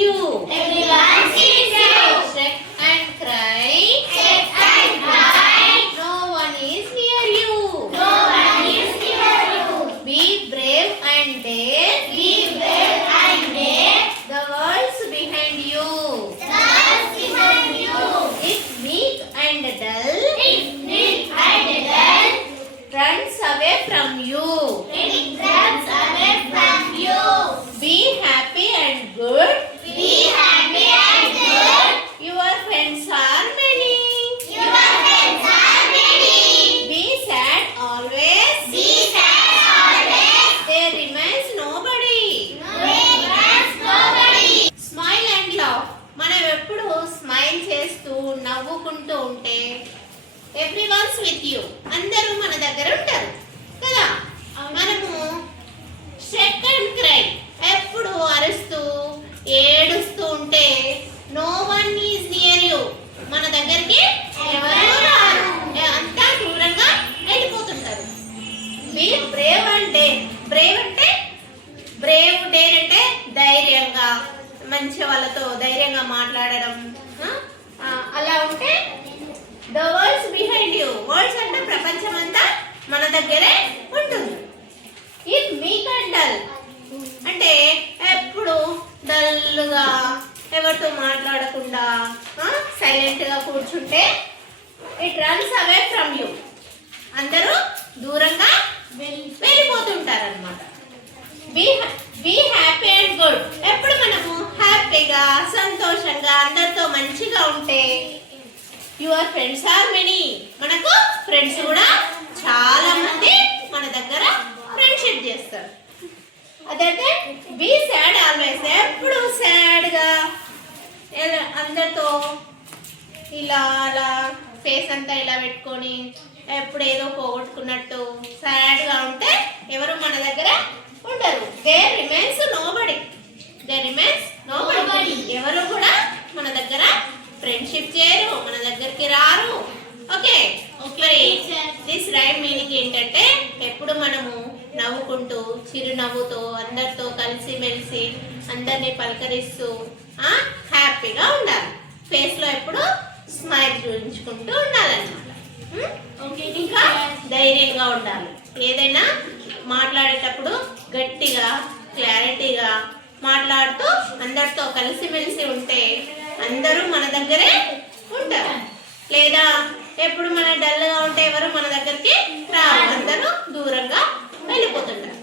you. Everyone sees you. Shake and cry. Shake and cry. No one is near you. No one is near you. Be brave and dare. Be brave and dare. The world's behind you. Thus behind you. If meek and dull, If meek and dull, runs away from you. it runs away from you. Be happy and good. Be happy and good. Your friends are many. Your friends are many. Be sad always. Be sad always. There remains nobody. There remains nobody. Smile and love. మనం ఎప్పుడు smile చేస్తూ నవ్వుకుంటూ ఉంటే everyone's with you, అందరూ మన దగ్గర ఉంటారు కదా. మనము షెక్ అండ్ క్రై, ఎప్పుడు అరుస్తూ ఏడుస్తూ ఉంటే no one is near you, మన దగ్గరికి ఎవరు రారు, అంతా దూరంగా వెళ్ళిపోతుంటారు. Be brave and dare. Brave అంటే బ్రేవ్, డేర్ అంటే ధైర్యంగా మంచి వాళ్ళతో ధైర్యంగా మాట్లాడడం. అలా ఉంటే the world's behind you. Worlds అంటే ప్రపంచం అంతా మన దగ్గరే ఉంటుంది. ఇఫ్ మీక్ అండ్ డల్ అంటే ఎప్పుడు డల్గా ఎవరితో మాట్లాడకుండా సైలెంట్గా కూర్చుంటే it runs away from you, అందరూ దూరంగా వెళ్ళిపోతుంటారనమాట. Be happy and good. ఎప్పుడు మనము హ్యాపీగా సంతోషంగా అందరితో మంచిగా ఉంటే యువర్ ఫ్రెండ్స్ ఆర్ మెనీ, మనకు ఫ్రెండ్స్ కూడా చాలా మంది మన దగ్గర ఫ్రెండ్షిప్ చేస్తారు. అదైతే బీ సాడ్ ఆల్వేస్. ఎప్పుడు సాడ్గా అందరితో ఇలా అలా ఫేస్ అంతా ఇలా పెట్టుకొని ఎప్పుడు ఏదో పోగొట్టుకున్నట్టు సాడ్గా ఉంటే ఎవరు మన దగ్గర ఉండరు. There remains nobody. There remains nobody. ఎవరు కూడా మన దగ్గర ఫ్రెండ్షిప్ చేయరు, మన దగ్గరికి రారు. ఓకే, మరి దిస్ రైమ్ మీనింగ్ ఏంటంటే ఎప్పుడు మనము నవ్వుకుంటూ చిరునవ్వుతో అందరితో కలిసి మెలిసి అందరినీ పలకరిస్తూ హ్యాపీగా ఉండాలి. ఫేస్లో ఎప్పుడు స్మైల్ చూపించుకుంటూ ఉండాలన్నమాట. ఇంకా ధైర్యంగా ఉండాలి. ఏదైనా మాట్లాడేటప్పుడు గట్టిగా క్లారిటీగా మాట్లాడుతూ అందరితో కలిసిమెలిసి ఉంటే అందరూ మన దగ్గరే ఉంటారు. లేదా ఎప్పుడు మన డల్గా ఉంటే ఎవరు మన దగ్గరికి రారు, అందరూ దూరంగా వెళ్ళిపోతుంటారు.